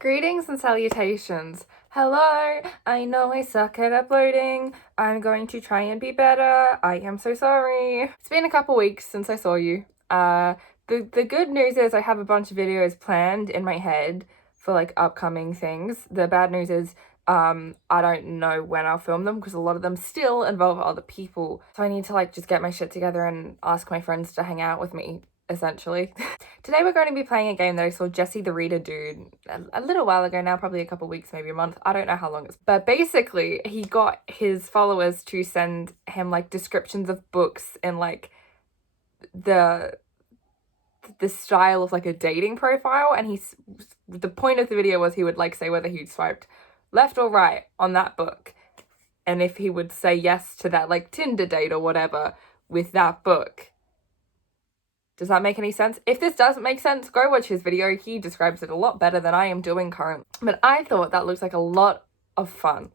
Greetings and salutations. Hello, I know I suck at uploading. I'm going to try and be better. I am so sorry. It's been a couple weeks since I saw you. The good news is I have a bunch of videos planned in my head for like upcoming things. The bad news is I don't know when I'll film them because a lot of them still involve other people. So I need to like just get my shit together and ask my friends to hang out with me, essentially. Today we're going to be playing a game that I saw Jesse the Reader do a little while ago now, probably a couple weeks, maybe a month. I don't know how long it's, but basically he got his followers to send him like descriptions of books in like the style of like a dating profile, and the point of the video was he would like say whether he'd swiped left or right on that book, and if he would say yes to that like Tinder date or whatever with that book. Does that make any sense? If this doesn't make sense, go watch his video. He describes it a lot better than I am doing currently. But I thought that looks like a lot of fun,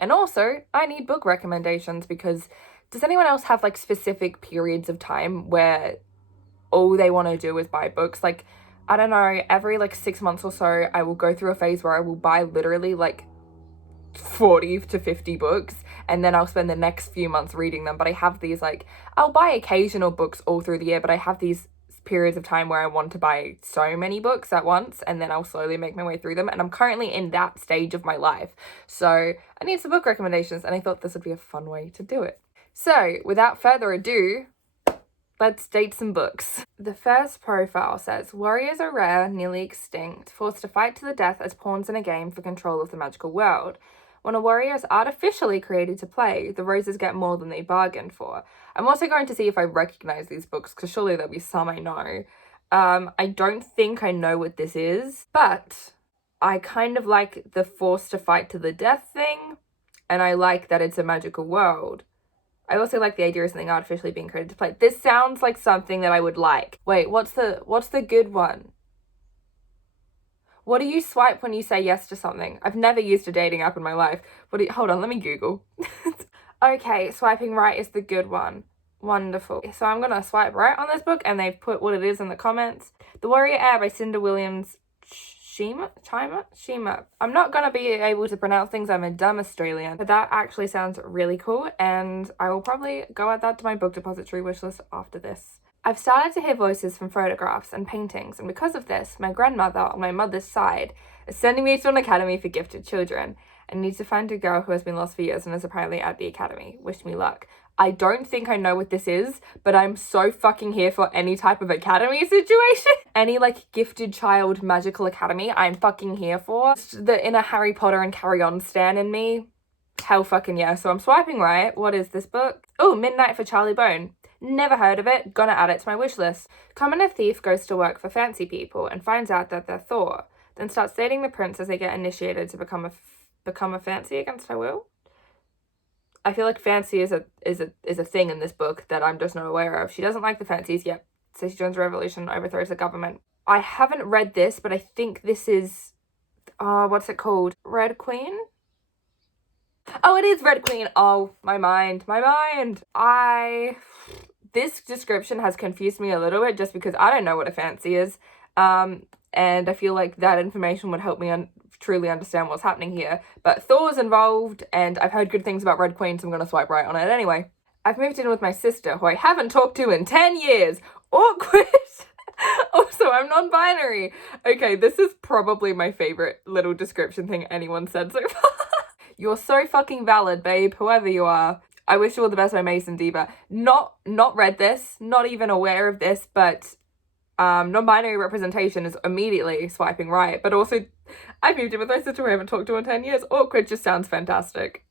And also, I need book recommendations because does anyone else have like specific periods of time where all they want to do is buy books? Like, I don't know, every like 6 months or so, I will go through a phase where I will buy literally like 40 to 50 books, and then I'll spend the next few months reading them. But I have these like, I'll buy occasional books all through the year, but I have these periods of time where I want to buy so many books at once, and then I'll slowly make my way through them, and I'm currently in that stage of my life. So I need some book recommendations, and I thought this would be a fun way to do it. So without further ado, let's date some books. The first profile says, warriors are rare, nearly extinct, forced to fight to the death as pawns in a game for control of the magical world. When a warrior is artificially created to play, the roses get more than they bargained for. I'm also going to see if I recognize these books, because surely there'll be some I know. I don't think I know what this is, but I kind of like the forced to fight to the death thing, and I like that it's a magical world. I also like the idea of something artificially being created to play. This sounds like something that I would like. Wait, what's the good one? What do you swipe when you say yes to something? I've never used a dating app in my life. Hold on, let me Google. Okay, swiping right is the good one. Wonderful. So I'm gonna swipe right on this book, and they've put what it is in the comments. The Warrior Heir by Cinda Williams Shima? I'm not gonna be able to pronounce things, I'm a dumb Australian, but that actually sounds really cool, and I will probably go add that to my book depository wishlist after this. I've started to hear voices from photographs and paintings, and because of this, my grandmother on my mother's side is sending me to an academy for gifted children. I need to find a girl who has been lost for years and is apparently at the academy. Wish me luck. I don't think I know what this is, but I'm so fucking here for any type of academy situation. Any like gifted child magical academy, I'm fucking here for. The inner Harry Potter and Carry On stan in me, hell fucking yeah. So I'm swiping right. What is this book? Oh, Midnight for Charlie Bone. Never heard of it, gonna add it to my wish list. Commoner thief goes to work for fancy people and finds out that they're Thor, then starts dating the prince as they get initiated to become a fancy against her will. I feel like fancy is a thing in this book that I'm just not aware of. She doesn't like the fancies yet, so she joins a revolution, overthrows the government. I haven't read this, but I think this is, what's it called? Red Queen? Oh, it is Red Queen. Oh, my mind. This description has confused me a little bit just because I don't know what a fancy is. And I feel like that information would help me truly understand what's happening here. But Thor's involved, and I've heard good things about Red Queen, so I'm gonna swipe right on it anyway. I've moved in with my sister, who I haven't talked to in 10 years. Awkward. Also, I'm non-binary. Okay, this is probably my favorite little description thing anyone said so far. You're so fucking valid, babe, whoever you are. I wish you all the best by Mason Diva. Not read this, not even aware of this, but non-binary representation is immediately swiping right. But also, I've moved in with my sister who I haven't talked to in 10 years. Awkward just sounds fantastic.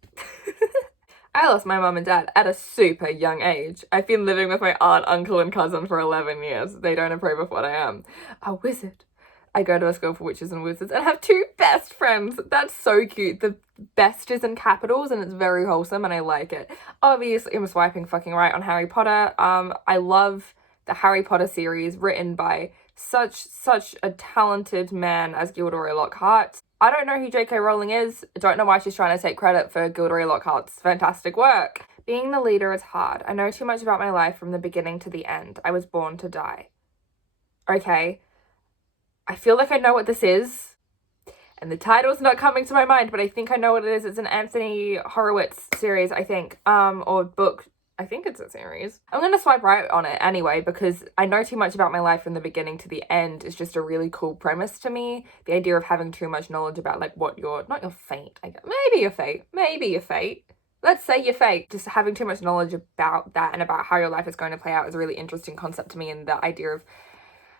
I lost my mum and dad at a super young age. I've been living with my aunt, uncle, and cousin for 11 years. They don't approve of what I am. A wizard. I go to a school for witches and wizards and have 2 best friends. That's so cute. The best is in capitals and it's very wholesome and I like it. Obviously, I'm swiping fucking right on Harry Potter. I love the Harry Potter series written by such a talented man as Gilderoy Lockhart. I don't know who J.K. Rowling is. I don't know why she's trying to take credit for Gilderoy Lockhart's fantastic work. Being the leader is hard. I know too much about my life from the beginning to the end. I was born to die. Okay. I feel like I know what this is. and the title's not coming to my mind, but I think I know what it is. It's an Anthony Horowitz series, I think, or book. I think it's a series. I'm gonna swipe right on it anyway because I know too much about my life from the beginning to the end. It's just a really cool premise to me. The idea of having too much knowledge about like what not your fate, I guess. Maybe your fate. Let's say your fate. Just having too much knowledge about that and about how your life is going to play out is a really interesting concept to me, and the idea of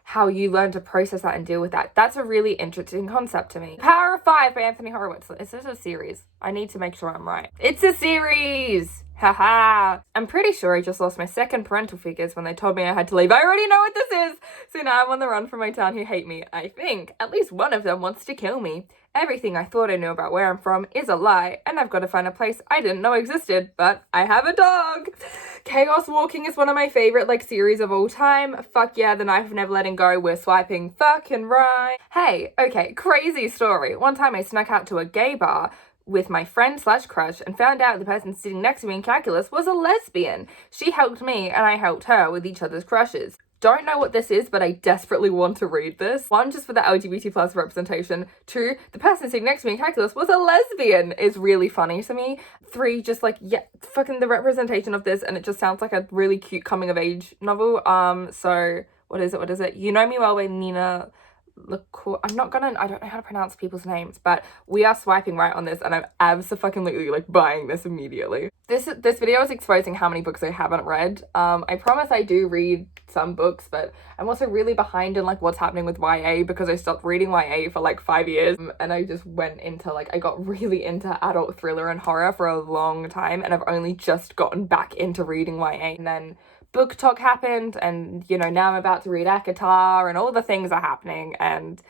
how you learn to process that and deal with that. That's a really interesting concept to me. Power of Five by Anthony Horowitz. Is this a series? I need to make sure I'm right. It's a series! Haha. I'm pretty sure I just lost my second parental figures when they told me I had to leave. I already know what this is! So now I'm on the run from my town who hate me. I think at least one of them wants to kill me. Everything I thought I knew about where I'm from is a lie, and I've got to find a place I didn't know existed, but I have a dog! Chaos Walking is one of my favorite, series of all time. Fuck yeah, The Knife of Never Letting Go, we're swiping fucking right. Hey, okay, crazy story. One time I snuck out to a gay bar with my friend/crush and found out the person sitting next to me in calculus was a lesbian. She helped me and I helped her with each other's crushes. Don't know what this is, but I desperately want to read this. 1, just for the LGBT plus representation. 2, the person sitting next to me in calculus was a lesbian is really funny to me. 3, just yeah, fucking the representation of this, and it just sounds like a really cute coming of age novel. So what is it? You Know Me Well by Nina LaCour. I don't know how to pronounce people's names, but we are swiping right on this, and I'm absolutely buying this immediately. This video is exposing how many books I haven't read. I promise I do read some books, but I'm also really behind in what's happening with YA because I stopped reading YA for 5 years, and I just went into I got really into adult thriller and horror for a long time, and I've only just gotten back into reading YA, and then Book Talk happened, and now I'm about to read ACOTAR, and all the things are happening, and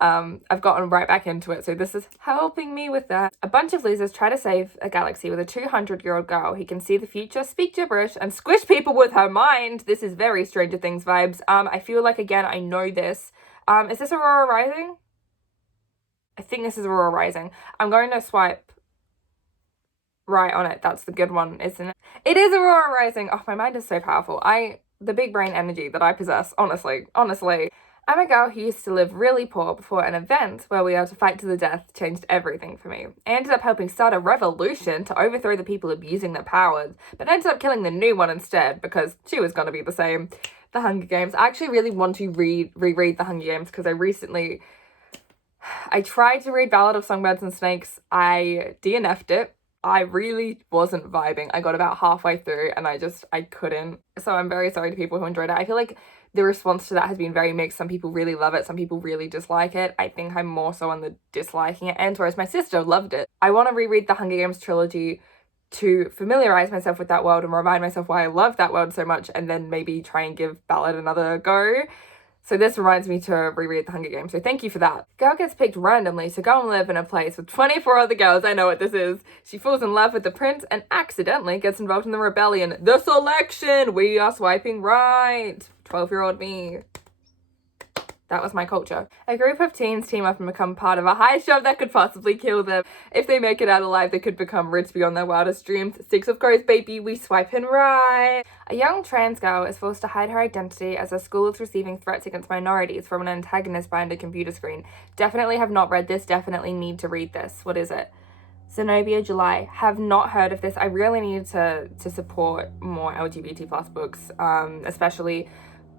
I've gotten right back into it, so this is helping me with that. A bunch of losers try to save a galaxy with a 200-year-old girl who can see the future, speak gibberish, and squish people with her mind. This is very Stranger Things vibes. I feel like, again, I know this. Is this Aurora Rising? I think this is Aurora Rising. I'm going to swipe right on it. That's the good one, isn't it? It is Aurora Rising. Oh, my mind is so powerful. The big brain energy that I possess, honestly. I'm a girl who used to live really poor before an event where we had to fight to the death changed everything for me. I ended up helping start a revolution to overthrow the people abusing their powers, but ended up killing the new one instead because she was going to be the same. The Hunger Games. I actually really want to reread The Hunger Games because I tried to read Ballad of Songbirds and Snakes. I DNF'd it. I really wasn't vibing. I got about halfway through and I couldn't. So I'm very sorry to people who enjoyed it. I feel like the response to that has been very mixed. Some people really love it. Some people really dislike it. I think I'm more so on the disliking it end, whereas my sister loved it. I want to reread the Hunger Games trilogy to familiarize myself with that world and remind myself why I love that world so much, and then maybe try and give Ballad another go. So this reminds me to reread The Hunger Games, so thank you for that. Girl gets picked randomly to go and live in a place with 24 other girls. I know what this is. She falls in love with the prince and accidentally gets involved in the rebellion. The selection! We are swiping right. 12-year-old me. That was my culture. A group of teens team up and become part of a heist job that could possibly kill them. If they make it out alive, they could become rich beyond their wildest dreams. 6 of course, baby, we swiping right. A young trans girl is forced to hide her identity as her school is receiving threats against minorities from an antagonist behind a computer screen. Definitely have not read this, definitely need to read this. What is it? Zenobia July. Have not heard of this. I really need to support more LGBT plus books, especially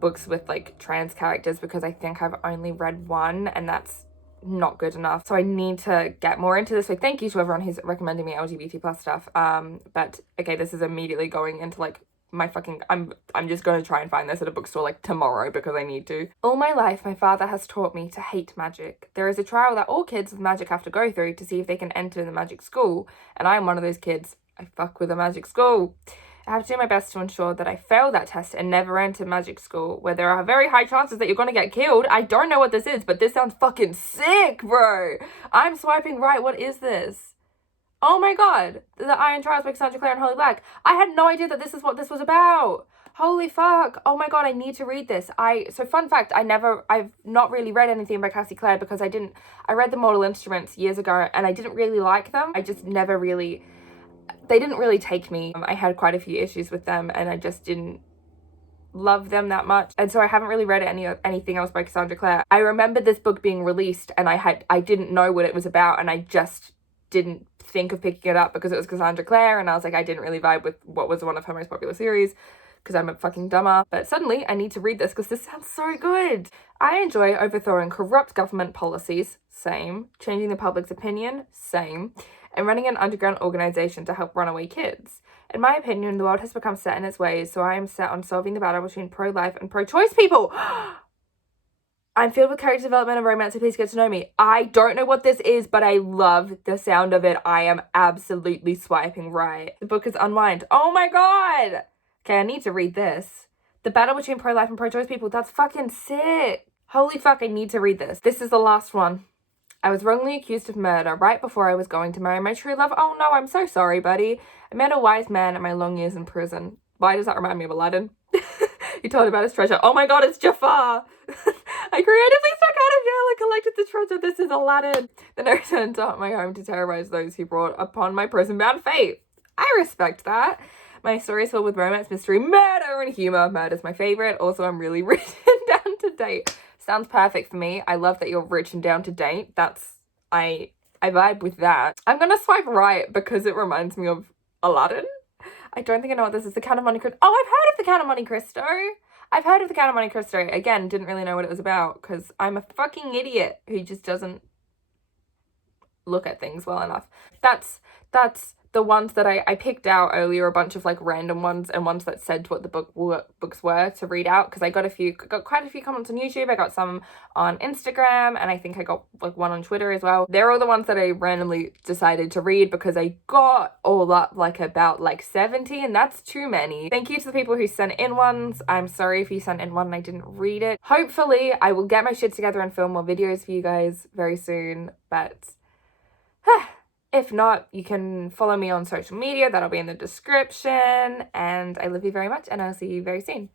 books with trans characters, because I think I've only read one and that's not good enough. So I need to get more into this. So thank you to everyone who's recommending me LGBT plus stuff. But okay, this is immediately going into my fucking, I'm just going to try and find this at a bookstore tomorrow because I need to. All my life, my father has taught me to hate magic. There is a trial that all kids with magic have to go through to see if they can enter the magic school, and I'm one of those kids. I fuck with a magic school. I have to do my best to ensure that I fail that test and never enter magic school, where there are very high chances that you're gonna get killed. I don't know what this is, but this sounds fucking sick, bro. I'm swiping right. What is this? Oh my god. The Iron Trials by Cassandra Clare and Holly Black. I had no idea that this is what this was about. Holy fuck. Oh my god, I need to read this. So fun fact, I've not really read anything by Cassie Clare because I read the Mortal Instruments years ago and I didn't really like them. I just never really, they didn't really take me. I had quite a few issues with them and I just didn't love them that much, and so I haven't really read anything else by Cassandra Clare. I remember this book being released and I didn't know what it was about, and I just didn't think of picking it up because it was Cassandra Clare, and I was like, I didn't really vibe with what was one of her most popular series because I'm a fucking dumber. But suddenly I need to read this because this sounds so good. I enjoy overthrowing corrupt government policies, same, changing the public's opinion, same, and running an underground organization to help runaway kids. In my opinion, the world has become set in its ways, so I am set on solving the battle between pro-life and pro-choice people. I'm filled with character development and romance, so please get to know me. I don't know what this is, but I love the sound of it. I am absolutely swiping right. The book is Unwind. Oh my god! Okay, I need to read this. The battle between pro-life and pro-choice people. That's fucking sick. Holy fuck, I need to read this. This is the last one. I was wrongly accused of murder right before I was going to marry my true love. Oh no, I'm so sorry, buddy. I met a wise man in my long years in prison. Why does that remind me of Aladdin? He told about his treasure. Oh my god, it's Jafar! I creatively stuck out of jail and collected the treasure. This is Aladdin. Then I returned to my home to terrorize those who brought upon my prison-bound fate. I respect that. My story is filled with romance, mystery, murder, and humor. Murder's my favorite. Also, I'm really written down to date. Sounds perfect for me. I love that you're rich and down to date. I vibe with that. I'm gonna swipe right because it reminds me of Aladdin. I don't think I know what this is. The Count of Monte Cristo. Oh, I've heard of the Count of Monte Cristo. I've heard of the Count of Monte Cristo. Again, didn't really know what it was about because I'm a fucking idiot who just doesn't look at things well enough. That's the ones that I picked out earlier, a bunch of like random ones and ones that said what the books were to read out, because I got quite a few comments on YouTube. I got some on Instagram, and I think I got like one on Twitter as well. They're all the ones that I randomly decided to read because I got all up like about like 70, and that's too many. Thank you to the people who sent in ones. I'm sorry if you sent in one and I didn't read it. Hopefully I will get my shit together and film more videos for you guys very soon, but if not, you can follow me on social media. That'll be in the description. And I love you very much, and I'll see you very soon.